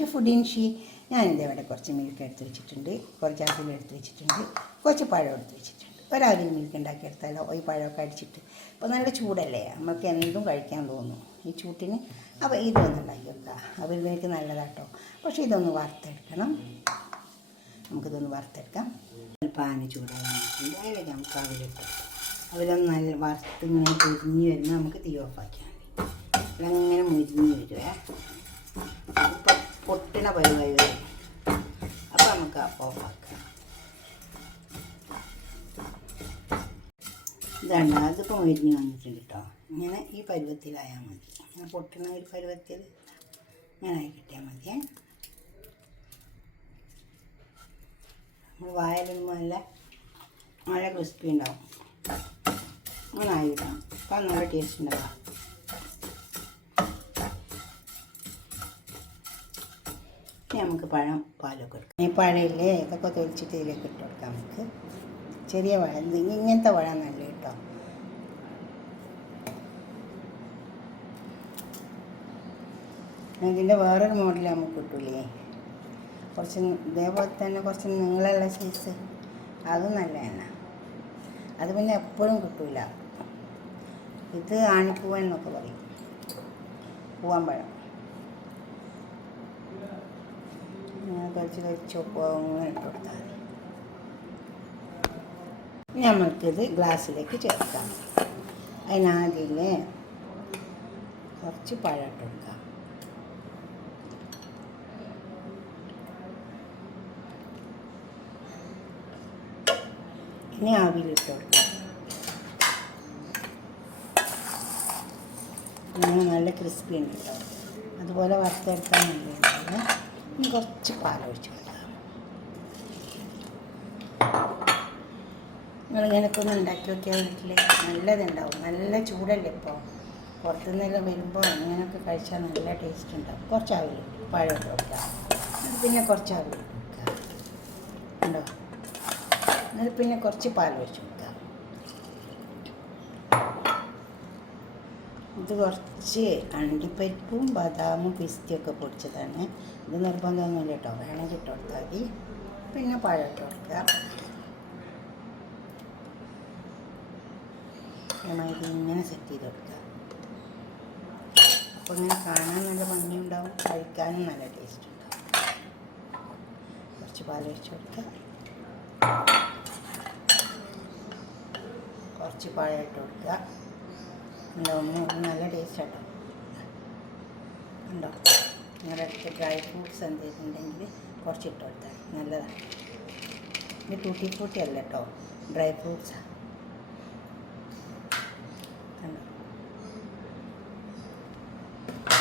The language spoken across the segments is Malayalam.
To food in she. ഞാനിതവിടെ കുറച്ച് മിൽക്ക് എടുത്ത് വെച്ചിട്ടുണ്ട്, കുറച്ച് അവിൽ എടുത്ത് വെച്ചിട്ടുണ്ട്, കുറച്ച് പഴം എടുത്ത് വെച്ചിട്ടുണ്ട്. ഒരവിൽ മിൽക്ക് ഉണ്ടാക്കിയെടുത്താലോ ഈ പഴമൊക്കെ അടിച്ചിട്ട്. അപ്പോൾ നല്ല ചൂടല്ലേ, നമുക്ക് എന്തും കഴിക്കാൻ തോന്നും ഈ ചൂട്ടിന്. അപ്പോൾ ഇതൊന്നും ഉണ്ടാക്കി വെക്കുക. അവിൽ മിൽക്ക് നല്ലതാട്ടോ, പക്ഷേ ഇതൊന്ന് വറുത്തെടുക്കണം. നമുക്കിതൊന്ന് വറുത്തെടുക്കാം. പാന് ചൂടാക്കിയിട്ടുണ്ട്, അതിലേക്ക് നമുക്ക് അവിലിട്ട് അവിലൊന്ന് നല്ല വറുത്ത് ഇങ്ങനെ പൊരിഞ്ഞ് വരുമ്പോൾ നമുക്ക് തീ ഓഫാക്കിയാൽ മതി. അങ്ങനെ മുരിഞ്ഞ് വരുവേ, ഇപ്പം പൊട്ടണ പരിവായി വരും. അപ്പോൾ നമുക്ക് ഓഫാക്കാം. ഇതാണ് അതിപ്പോൾ മുരിഞ്ഞ് വന്നിട്ടുണ്ട് കേട്ടോ. ഇങ്ങനെ ഈ പരുവത്തിലായാൽ മതി. ഇങ്ങനെ പൊട്ടണ ഒരു പരുവത്തിൽ ഇങ്ങനെ ആയി കിട്ടിയാൽ മതിയേ. നമ്മൾ വായലൊന്നും നല്ല ക്രിസ്പി ഉണ്ടാവും. അങ്ങനെ ആയിടാം. അപ്പം നല്ല ടേസ്റ്റ് ഉണ്ടാവാം. നമുക്ക് പഴം പാലൊക്കെ എടുക്കാം. ഈ പഴയില്ലേ ഇതൊക്കെ തൊലിച്ചിട്ട് ഇതിലേക്ക് ഇട്ട് കൊടുക്കാം. നമുക്ക് ചെറിയ പഴം, ഇങ്ങനത്തെ പഴം നല്ല കേട്ടോ. ഇതിൻ്റെ വേറൊരു മോഡൽ നമുക്ക് കിട്ടൂലേ, കുറച്ച് ഇതേപോലെ തന്നെ കുറച്ച് നീളമുള്ള സൈസ്, അതും നല്ല തന്നെ. അത് പിന്നെ എപ്പോഴും കിട്ടൂല. ഇത് ആണിപ്പൂവൻ എന്നൊക്കെ പറയും, പൂവൻ പഴം. കഴിച്ച് ഇങ്ങനെ ഇട്ട് കൊടുത്താൽ മതി. ഇനി നമ്മൾക്കിത് ഗ്ലാസ്സിലേക്ക് ചേർക്കാം. അതിനാദ്യം കുറച്ച് പഴം ഇട്ട് കൊടുക്കാം. ഇനി ആവിയിലിട്ട് കൊടുക്കാം. നല്ല ക്രിസ്പി ഉണ്ട് കേട്ടോ. അതുപോലെ വറുത്തെടുക്കാൻ നല്ലതാണ്. ഇനി കുറച്ച് പാലൊഴിച്ച് കൊടുക്കാം. നിങ്ങളിങ്ങനൊക്കെ ഒന്ന് ഉണ്ടാക്കി നോക്കിയാൽ വീട്ടിൽ നല്ലതുണ്ടാവും. നല്ല ചൂടല്ലേ ഇപ്പോൾ, പുറത്തുനിന്നെല്ലാം വരുമ്പോൾ ഇങ്ങനെയൊക്കെ കഴിച്ചാൽ നല്ല ടേസ്റ്റ് ഉണ്ടാവും. കുറച്ച് ആവിൽ പഴം ഇട്ട് കൊടുക്കാം. പിന്നെ കുറച്ച് ആവിൽ ഇട്ട് കൊടുക്കാം ഉണ്ടോ. എന്നിട്ട് പിന്നെ കുറച്ച് പാൽ ഒഴിച്ച് കൊടുക്കാം. ഇത് കുറച്ച് അണ്ടിപ്പരിപ്പും ബദാമും പിസ്തയൊക്കെ പൊടിച്ചതാണ്. ഇത് നിർബന്ധമൊന്നുമില്ല കേട്ടോ, വേണമെങ്കിൽ ഇട്ട് കൊടുത്താൽ മതി. പിന്നെ പഴം ഇട്ട് കൊടുക്കുക. ഇങ്ങനെ സെറ്റ് ചെയ്ത് കൊടുക്കുക. അപ്പോൾ ഇങ്ങനെ കാണാൻ നല്ല ഭംഗിയുണ്ടാവും, കഴിക്കാനും നല്ല ടേസ്റ്റ് ഉണ്ടാവും. കുറച്ച് പാൽ ഒഴിച്ച് കൊടുക്കുക. കുറച്ച് പഴം ഇട്ട് കൊടുക്കുക. ഉണ്ടോ, നല്ല ടേസ്റ്റ് കേട്ടോ. ഉണ്ടോ, നിങ്ങളുടെ അടുത്ത് ഡ്രൈ ഫ്രൂട്ട്സ് എന്തെങ്കിലുണ്ടെങ്കിൽ കുറച്ച് ഇട്ട് കൊടുത്താൽ നല്ലതാണ്. ഇത് ടൂട്ടി ഫ്രൂട്ടി അല്ല കേട്ടോ, ഡ്രൈ ഫ്രൂട്ട്സാണ്. കണ്ടോ,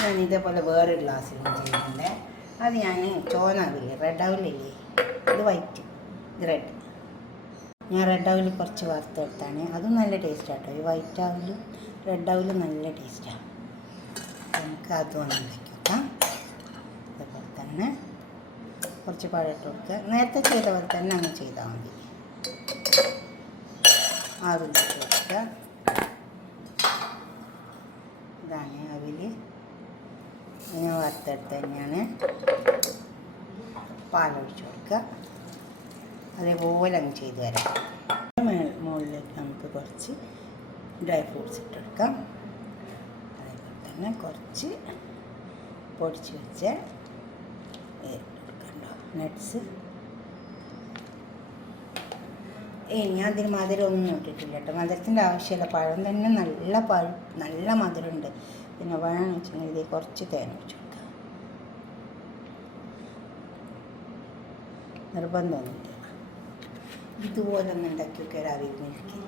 ഞാൻ ഇതേപോലെ വേറൊരു ഗ്ലാസ്സിലും ചെയ്യുന്നുണ്ട്. അത് ഞാൻ ചോനാവില്ലേ, റെഡ് ആവില്ലേ, ഇത് വൈറ്റ്, ഇത് റെഡ്. ഞാൻ റെഡ് ആവിൽ കുറച്ച് വറുത്തെടുത്താണ്. അതും നല്ല ടേസ്റ്റാണ് കേട്ടോ. ഈ വൈറ്റ് ആവിലും റെഡ് ആവിലും നല്ല ടേസ്റ്റാണ്. നമുക്ക് അതും ഒന്ന് ഉണ്ടാക്കി വെക്കാം. അതേപോലെ തന്നെ കുറച്ച് പഴം ഇട്ട് കൊടുക്കുക. നേരത്തെ ചെയ്ത പോലെ തന്നെ അങ്ങ് ചെയ്താൽ മതി. ആവിലിട്ട് കൊടുക്കുക. ഇതാണ് ആവിൽ ഞാൻ വറുത്തെടുത്ത് തന്നെയാണ്. പാലൊഴിച്ച് കൊടുക്കുക. അതേപോലെ അങ്ങ് ചെയ്ത് വരാം. മുകളിലേക്ക് നമുക്ക് കുറച്ച് ഡ്രൈ ഫ്രൂട്ട്സ് ഇട്ടെടുക്കാം. അതേപോലെ തന്നെ കുറച്ച് പൊടിച്ച് വെച്ച് ഇട്ടെടുക്കണ്ടോ നട്ട്സ്. ഇനി അതിന് മധുരമൊന്നും ഇട്ടിട്ടില്ല കേട്ടോ. മധുരത്തിൻ്റെ ആവശ്യമില്ല. പഴം തന്നെ നല്ല മധുരമുണ്ട്. പിന്നെ വേണമെന്ന് വെച്ചിട്ടുണ്ടെങ്കിൽ ഇത് കുറച്ച് തേൻ ഒഴിച്ച് കൊടുക്കാം. നിർബന്ധമൊന്നുമില്ല. ഇതുപോലെ ഒന്ന് ഉണ്ടാക്കി വെക്കുക രാവിലെ മിൽക്ക്.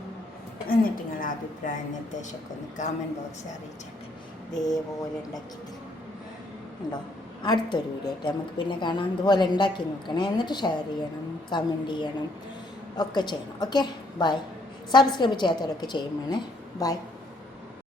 എന്നിട്ട് നിങ്ങളുടെ അഭിപ്രായം നിർദ്ദേശമൊക്കെ ഒന്ന് കമൻറ്റ് ബോക്സിൽ അറിയിച്ചിട്ട് ഇതേപോലെ ഉണ്ടാക്കിയിട്ട് ഉണ്ടോ. അടുത്തൊരു വീഡിയോ ആയിട്ട് നമുക്ക് പിന്നെ കാണാം. ഇതുപോലെ ഉണ്ടാക്കി നോക്കണം. എന്നിട്ട് ഷെയർ ചെയ്യണം, കമൻറ്റ് ചെയ്യണം, ഒക്കെ ചെയ്യണം. Okay, by. സബ്സ്ക്രൈബ് ചെയ്യാത്തവരൊക്കെ ചെയ്യും വേണേ. ബൈ.